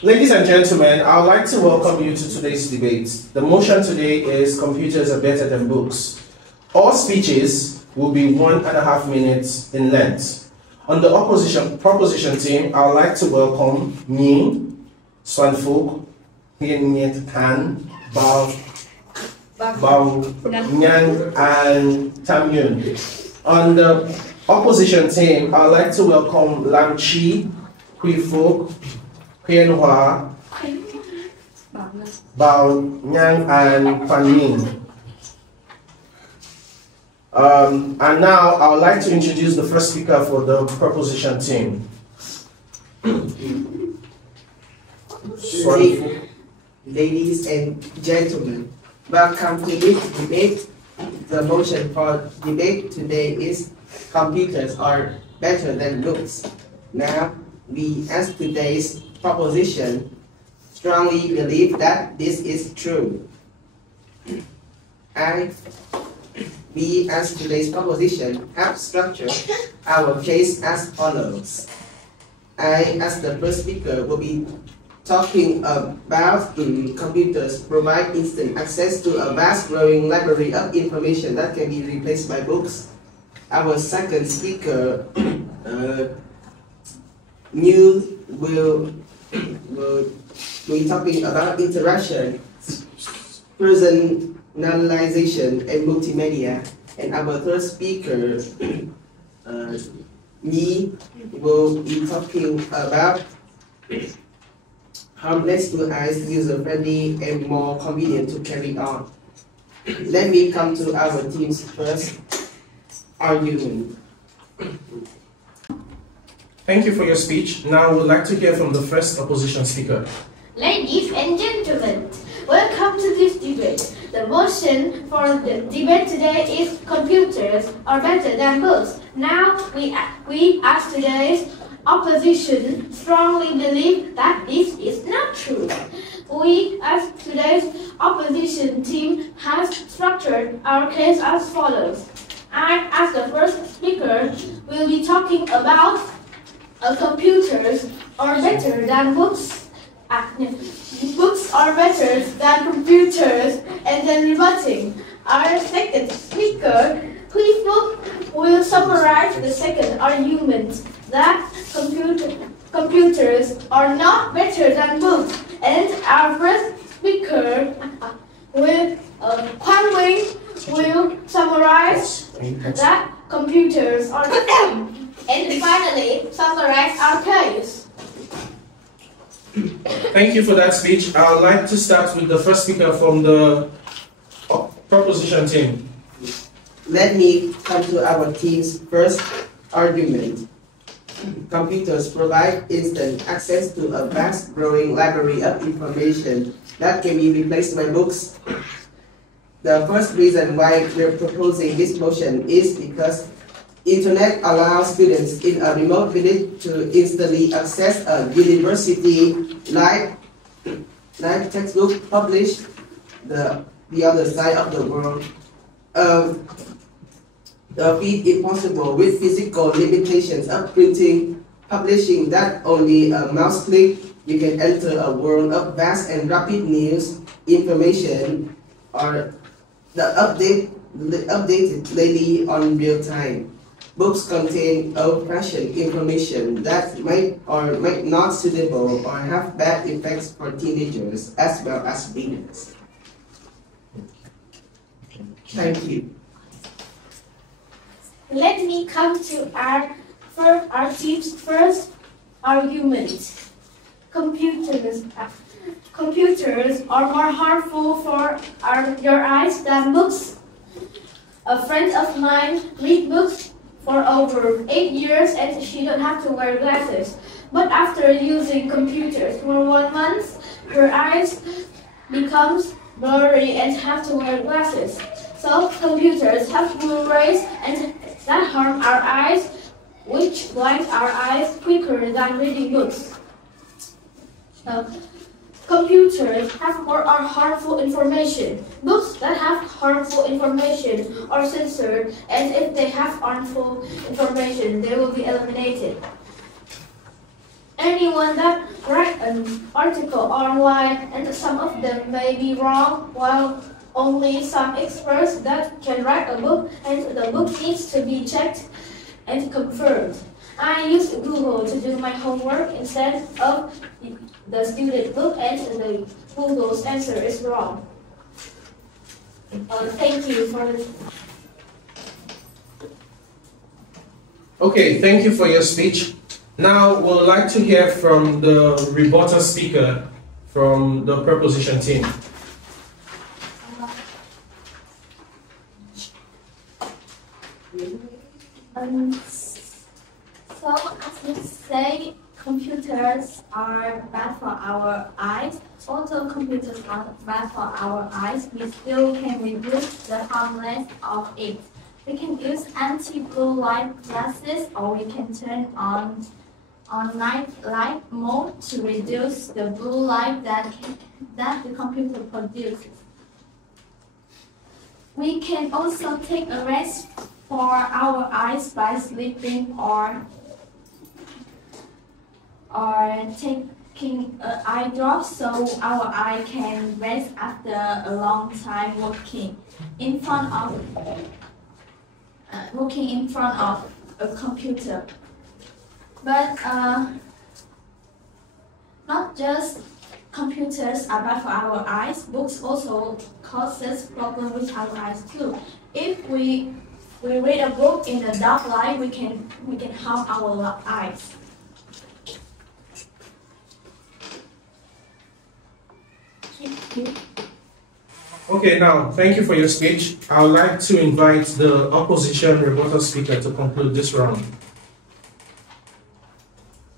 Ladies and gentlemen, I would like to welcome you to today's debate. The motion today is computers are better than books. All speeches will be 1.5 minutes in length. On the proposition team, I would like to welcome me, Swanfuk, Hiennyet Han, Bao, Nyang, and Tam Yun. On the opposition team, I would like to welcome Lam Chi, Hui Fuk, Hien Hua, Bao Nyang, and Fan Min. And now I would like to introduce the first speaker for the proposition team. Ladies and gentlemen, welcome to this debate. The motion for debate today is computers are better than books. Now, we as today's proposition strongly believe that this is true. We as today's proposition have structured our case as follows. I, as the first speaker, will be talking about computers provide instant access to a vast growing library of information that can be replaced by books. Our second speaker, will be talking about interaction, personalization, and multimedia. And our third speaker, me, will be talking about harmless to eyes, user-friendly, and more convenient to carry on. Let me come to our team's first argument. Thank you for your speech. Now I would like to hear from the first opposition speaker. Ladies and gentlemen, welcome to this debate. The motion for the debate today is computers are better than books. Now we as today's opposition strongly believe that this is not true. We as today's opposition team has structured our case as follows. I, as the first speaker, will be talking about computers are better than books. Books are better than computers, and then rebutting. Our second speaker, Hui Fuk, will summarize the second argument that computers are not better than books. And our first speaker, Quan Wing, will summarize that computers are the same. And finally, summarize our case. Thank you for that speech. I would like to start with the first speaker from the proposition team. Let me come to our team's first argument. Computers provide instant access to a vast growing library of information that can be replaced by books. The first reason why we're proposing this motion is because Internet allows students in a remote village to instantly access a university live textbook published the other side of the world. A feat impossible with physical limitations of printing, publishing that only a mouse click. You can enter a world of vast and rapid news, information, or the updated daily on real time. Books contain old-fashioned information that might or might not suitable or have bad effects for teenagers as well as beginners. Thank you. Let me come to our team's first argument. Computers are more harmful for your eyes than books. A friend of mine reads books for over 8 years and she don't have to wear glasses. But after using computers for 1 month, her eyes becomes blurry and have to wear glasses. So computers have blue rays and that harm our eyes, which blind our eyes quicker than reading books. Computers have more or harmful information. Books that have harmful information are censored, and if they have harmful information, they will be eliminated. Anyone that write an article online and some of them may be wrong, while only some experts that can write a book and the book needs to be checked and confirmed. I use Google to do my homework instead of the student book, and the Google's answer is wrong. Thank you for this. Okay, thank you for your speech. Now we'd like to hear from the rebuttal speaker from the preposition team. So as we say, computers are bad for our eyes. Although computers are bad for our eyes, we still can reduce the harmless of it. We can use anti-blue light glasses, or we can turn on night light mode to reduce the blue light that the computer produces. We can also take a rest for our eyes by sleeping or taking eye drops, so our eye can rest after a long time working in front of a computer. But not just computers are bad for our eyes. Books also causes problems with our eyes too. If we read a book in the dark light, we can harm our eyes. Okay, now, thank you for your speech. I would like to invite the opposition rebuttal speaker to conclude this round.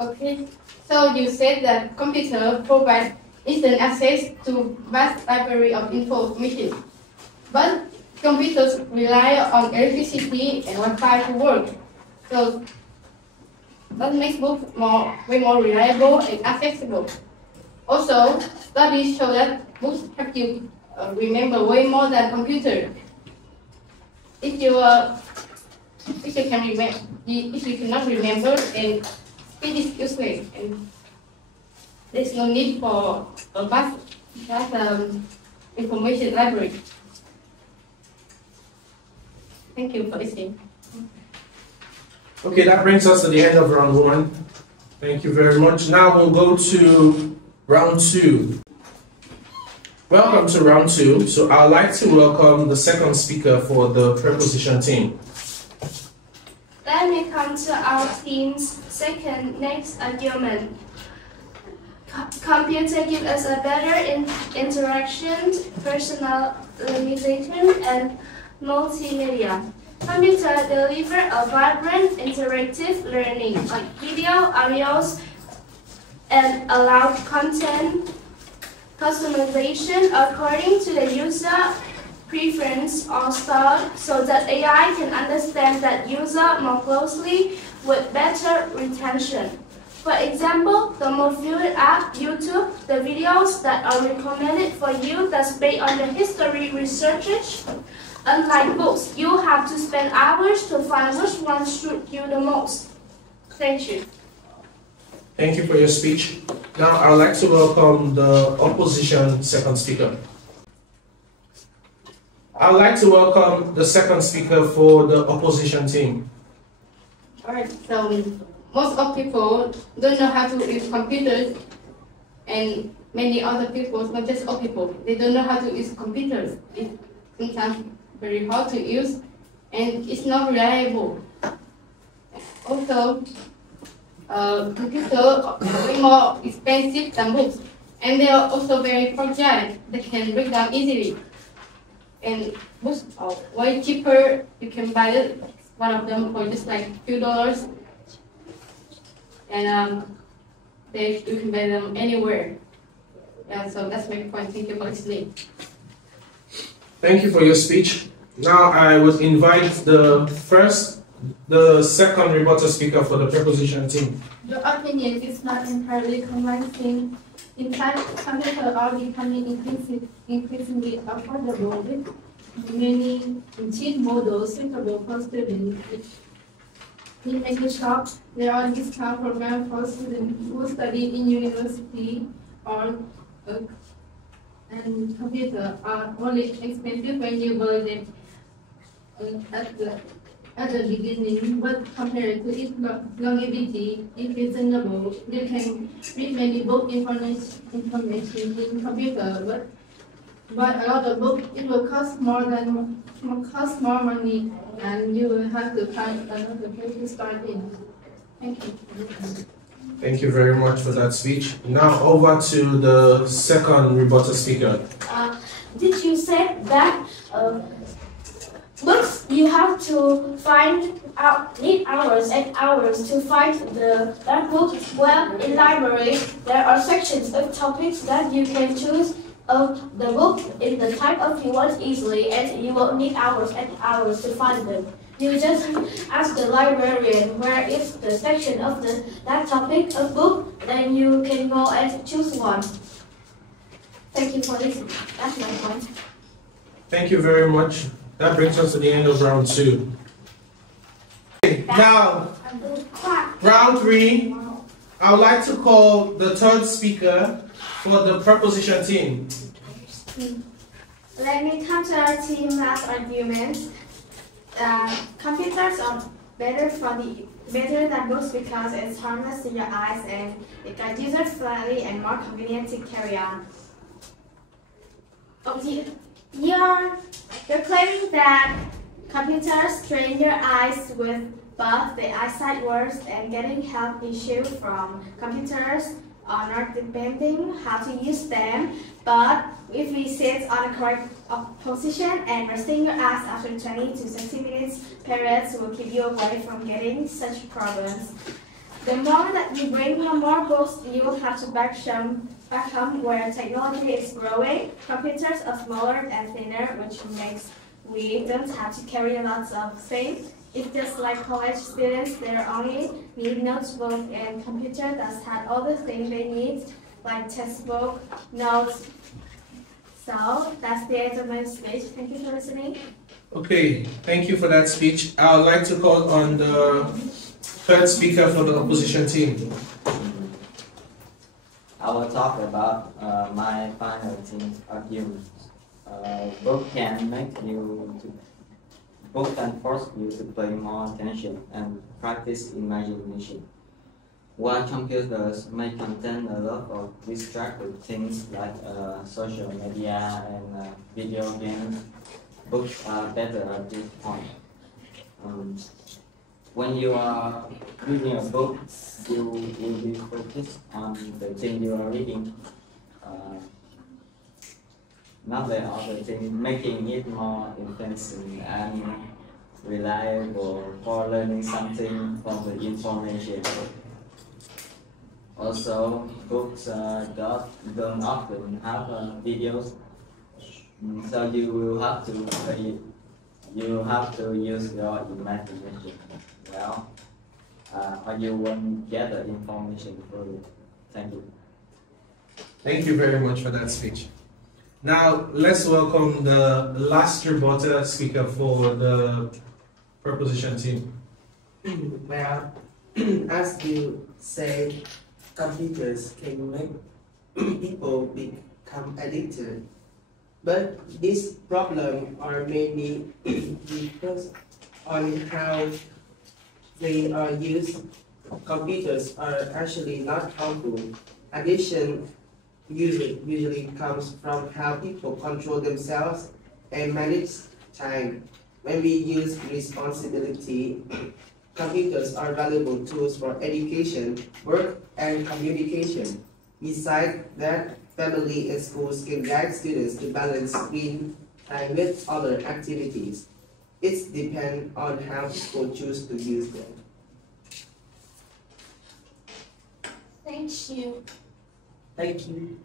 Okay, so you said that computer provide instant access to vast library of information, but computers rely on electricity and Wi-Fi to work. So that makes books way more reliable and accessible. Also, studies show that books help you remember way more than computers. If you cannot remember, then it is useless, and there's no need for a vast information library. Thank you for listening. Okay, that brings us to the end of round one. Thank you very much. Now we'll go to round two. Welcome to round two. So I'd like to welcome the second speaker for the preposition team. Let me come to our team's next argument. Computer give us a better interaction, personalization, and multimedia. Computer deliver a vibrant, interactive learning, like video, audios, and allow content customization according to the user preference or style, so that AI can understand that user more closely with better retention. For example, the more viewed app, YouTube, the videos that are recommended for you that's based on the history research. Unlike books, you have to spend hours to find which one suits you the most. Thank you. Thank you for your speech. Now I'd like to welcome the opposition second speaker. I'd like to welcome the second speaker for the opposition team. Alright, so most of people don't know how to use computers, and many other people, not just all people, they don't know how to use computers. It's sometimes very hard to use, and it's not reliable. Also, computers are way more expensive than books, and they are also very fragile. They can break down easily. And books are way cheaper. You can buy one of them for just like a few dollars, and you can buy them anywhere. Yeah, so that's my point. Thank you for listening. Thank you for your speech. Now I would invite the second rebuttal speaker for the preposition team. Your opinion is not entirely convincing. In fact, computers are becoming increasingly affordable with many cheap models suitable for students. In Microsoft, there are discount programs for students who study in university or and computers are only expensive when you buy them at the beginning, but compared to its longevity, it's reasonable. You can read many book information in computer, but a lot of books it will cost more money, and you will have to find another place to start in. Thank you. Thank you very much for that speech. Now over to the second rebuttal speaker. Did you say that books you have to need hours and hours to find that book? Well, in library there are sections of topics that you can choose of the book in the type of you want easily, and you won't need hours and hours to find them. You just ask the librarian where is the section of that topic of book, then you can go and choose one. Thank you for listening. That's my point. Thank you very much. That brings us to the end of round 2. Okay, now, round 3, I would like to call the third speaker for the proposition team. Let me come to our team last argument. Computers are better than books because it's harmless to your eyes and it got user-friendly and more convenient to carry on. You're claiming that computers strain your eyes with both the eyesight worse and getting health issues from computers are not depending how to use them, but if we sit on a correct position and resting your eyes after 20 to 60 minutes periods will keep you away from getting such problems. The more that you bring home more books, you will have to back home where technology is growing. Computers are smaller and thinner, which makes we don't have to carry lots of things. It's just like college students, they only need notebook and computer that has all the things they need, like textbook, notes. So that's the end of my speech. Thank you for listening. Okay, thank you for that speech. I would like to call on the third speaker for the opposition team. I will talk about my final team's argument. Book can force you to pay more attention and practice imagination. While computers may contain a lot of distracting things like social media and video games, books are better at this point. When you are reading a book, you will be focused on the thing you are reading, not the other thing, making it more interesting and reliable for learning something from the information. Also, books don't often have videos, so you will have to use your imagination. Well, or you won't get the information fully. Thank you. Thank you very much for that speech. Now, let's welcome the last rebuttal speaker for the proposition team. Well, as you say, computers can make people become addicted. But this problem are mainly because on how they are used. Computers are actually not harmful. Addiction usually comes from how people control themselves and manage time. When we use responsibility, computers are valuable tools for education, work, and communication. Besides that, family and schools can guide students to balance screen time with other activities. It depends on how people choose to use them. Thank you. Thank you.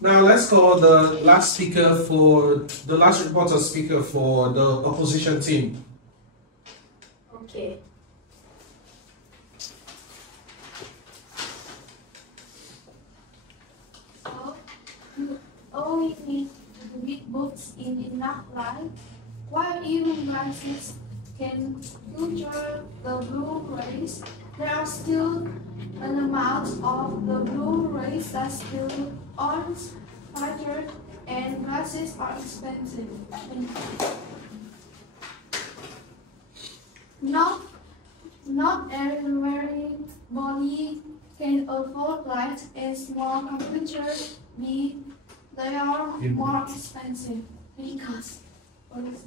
Now let's call the last speaker for the last reporter speaker for the opposition team. Okay. So, you always need to read books in enough light. While you can filter the blue rays, there are still an amount of the blue rays that still aren't filtered, and glasses are expensive. Not everybody can afford light, and small computers they are more expensive because what is it?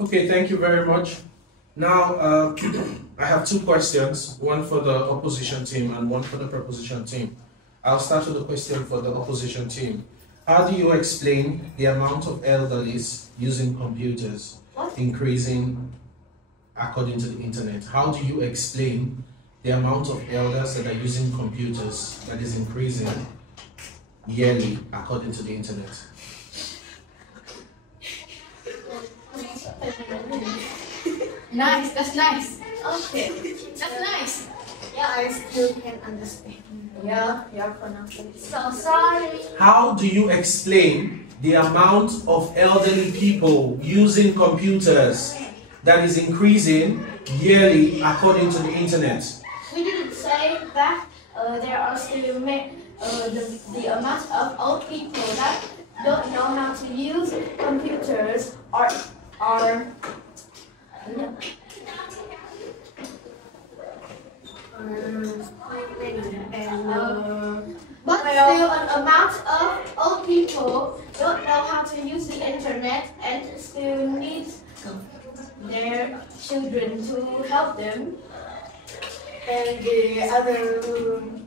Okay, thank you very much. Now, I have two questions, one for the opposition team and one for the proposition team. I'll start with the question for the opposition team. How do you explain the amount of elderlies using computers increasing according to the internet? How do you explain the amount of elders that are using computers that is increasing yearly according to the internet? Nice, that's nice. Okay. That's nice. Yeah, I still can't understand. Yeah, pronunciation. So sorry. How do you explain the amount of elderly people using computers that is increasing yearly according to the internet? We didn't say that there are still the amount of old people that don't know how to use computers are but still an amount of old people don't know how to use the internet and still need their children to help them. And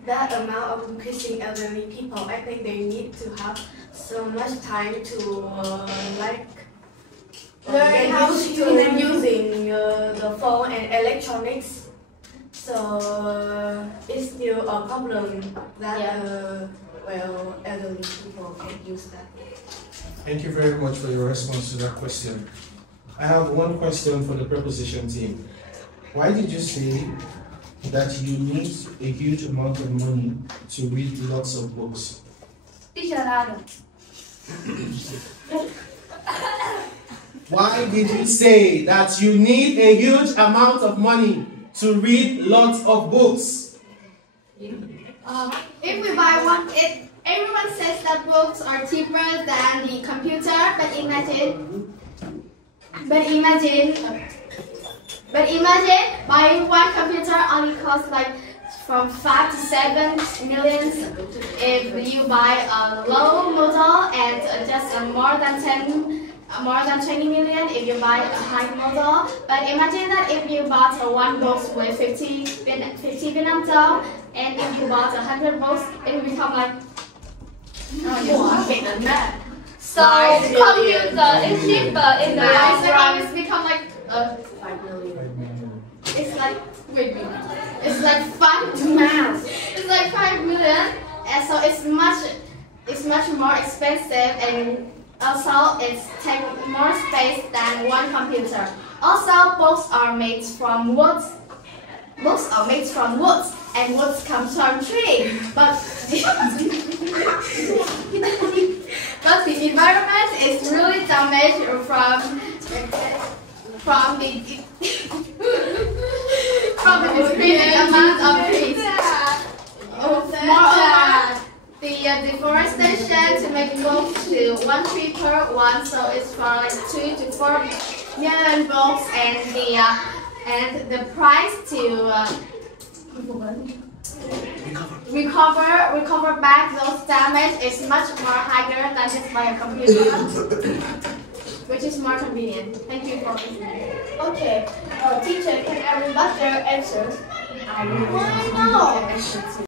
that amount of increasing elderly people, I think they need to have so much time to learn how to using the phone and electronics. So it's still a problem that elderly people can use that. Thank you very much for your response to that question. I have one question for the proposition team. Why did you say that you need a huge amount of money to read lots of books? Why did you say that you need a huge amount of money to read lots of books? If we buy one, everyone says that books are cheaper than the computer, but imagine buying one computer only costs like from 5 to 7 millions if you buy a low model, and just more than 20 million if you buy a high model. But imagine that if you bought one box with 50 Vietnam dong, and if you bought 100 books, it will become like So computer is cheaper in the long run. It's become like 5 million. it's like it's like 5 million. It's like 5 million, and so it's much more expensive, and also it's take more space than one computer. Also, books are made from wood. And wood comes from tree. But the environment is really damaged from the decreasing amount of trees. Moreover, the deforestation to make books to 1 tree per one, so it's for like 2 to 4 million books, and the price to recover back those damage is much more higher than just by a computer, which is more convenient. Thank you for listening. Okay, teacher, can I rebut their answers? Why not?